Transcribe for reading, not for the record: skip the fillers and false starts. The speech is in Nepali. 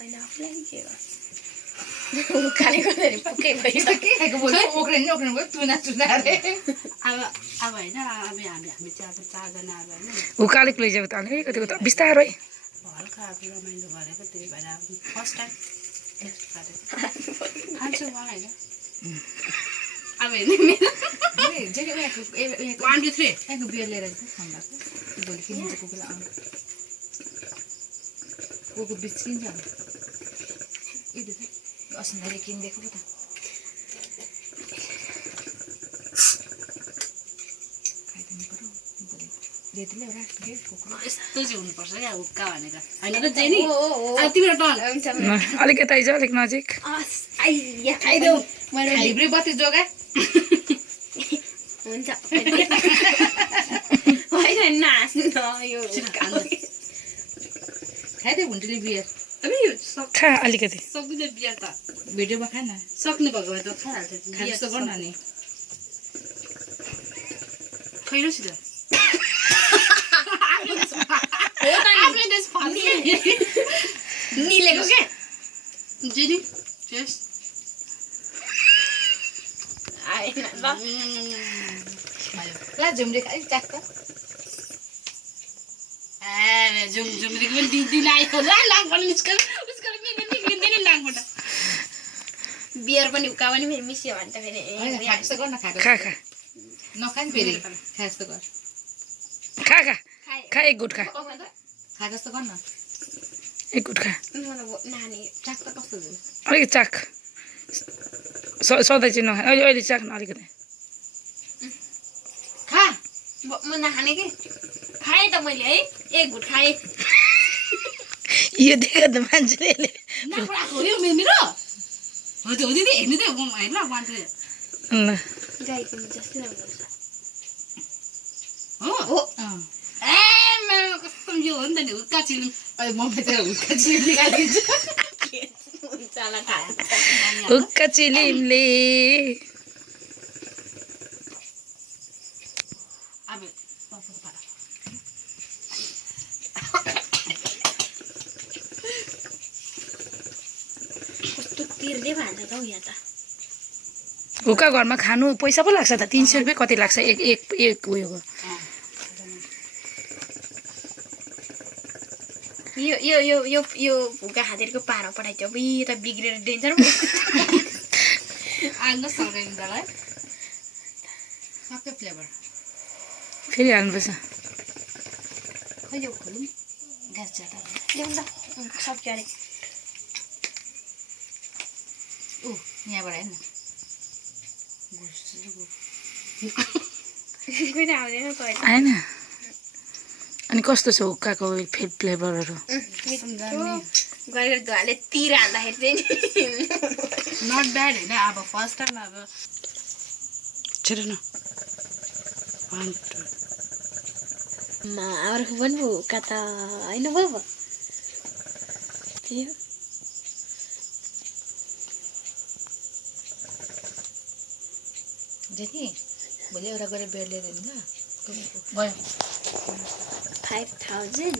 होइन आफूलाई के गर्छ उकाले गर्दाखेरि पुकै गयो के खाएको बोल्छ ओक्रेन गयो टुना अरे अब होइन अब हामी चाहिँ अब चारजना अब होइन उकालेको लैजाऊ त अलिकति उता बिस्तारै हल्का अब रमाइलो गरेको त्यही भएर अब फर्स्ट टाइम खान्छु म होइन अब हेर्ने मेरो 1 2 3 यहाँको बियर लिएर खाउँदाको भोलि किनिन्छ कुकुरलाई आउनु कोको बिच किन्छ अस्ति किनिदिएको पो त खाइदिनु पर्यो जेठीले एउटा यस्तो चाहिँ हुनुपर्छ क्या हुक्का भनेर होइन र जेनी तिम्रो टर्न अलिकति आइज अलिक नजिक खाइदेऊ हाइब्रे बत्ती जोगा हुन्छ होइन नाच्नु न यो खाइदियो भुन्टीले बियर खा अलिकति सक्दैन बियर त भिडियोमा खा न सक्ने भएको भए त खाइहाल्छ खाजस्तो गर्न नि खैरोस् त निलेको क्या जेनी चेस आएन ल ला झुम्रे खालि चाख्छ झुमझुमरी पनि दिलाएको लाङबाट निस्केर निस्किँदैन लाङबाट बियर पनि उका पनि फेरि मिस्यो भने त फेरि खाजस्तो गर्न खा खाएको खा नखाने फेरि खाजस्तो गर खा खा खा एक गुट खा खाजस्तो गर्न एक गुट खा नानी चाख त कस्तो छ अलिकति चाख सधैँ चाहिँ नखा अहिले चाख न अलिकति खा म नखाने कि खाएँ त मैले है एक गुट खाएँ यो देख्यो त मान्छेले नाकबाट आएको हो यो मेरो हो दिदी हेर्नु त हेर्नु ल वान टू ल गाईको जस्तै राम्रो छ हो हो ए मेरो कस्तो यो हो नि त नि हुक्का चिल्नु अहिले मम्मी त हुक्का चिल्ली खाइदिन्छु हुन्छ होला थाहा हुक्का चिलिमले अब कस्तो तिर्दै भान्छ त हौ यहाँ त हुक्का घरमा खानु पैसा पो लाग्छ त 300 रुपियाँ कति लाग्छ एक उयोको यो यो यो यो यो भुका खाँदैको पारो पठाइदियो अब यी त बिग्रेर डेन्जर आल्नु सगाइनु तलाई सबै फ्लेभर फेरि हाल्नुपर्छ खै यो खोलौँ ग्यास ज्यादा ल्याउनु त सक्यो अरे ऊ यहाँबाट हेर्न कोही त आउँदैन कोही आएन अनि कस्तो छ हुक्काको फ्लेभरहरू गरेर धुवाले तिर हाल्दाखेरि चाहिँ नट ब्याड होइन अब फर्स्ट टाइम अब छिटो न अर्को पनि भुका त होइन बाबा त्यो जेठी भोलि एउटा गरेर बेड ल्याइदिनु ल गयो 5,000